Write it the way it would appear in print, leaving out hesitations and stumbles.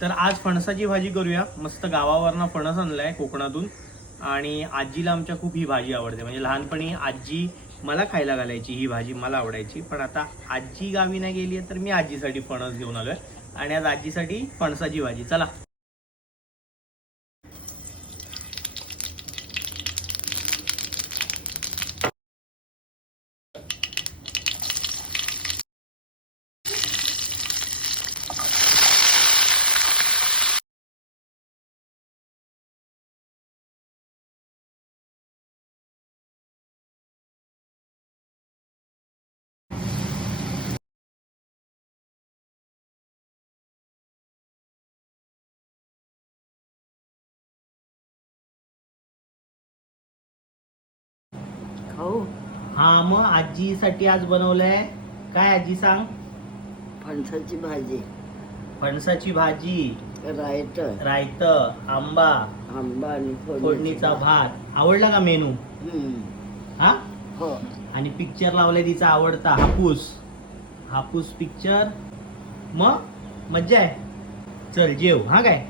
तर आज फणसाची भाजी करूया. मस्त गावावरनं फणस आणलाय कोकणातून आणि आजीला आमच्या खूप ही भाजी आवडते. म्हणजे लहानपणी आजी मला खायला घालायची, ही भाजी मला आवडायची. पण आता आजी गावी नाही गेली आहे तर मी आजीसाठी फणस घेऊन आलोय आणि आज आजीसाठी फणसाची भाजी. चला. खाऊ हा मग आजीसाठी आज बनवलंय काय आजी सांग? फणसाची भाजी, फणसाची भाजी, रायतं, आंबा, आंबा आणि फोडणीचा भात. आवडला का मेनू? हा. हो. आणि पिक्चर लावलाय तिचा आवडता हापूस. हापूस पिक्चर. मग मज्जा आहे. चल जेव. हा काय?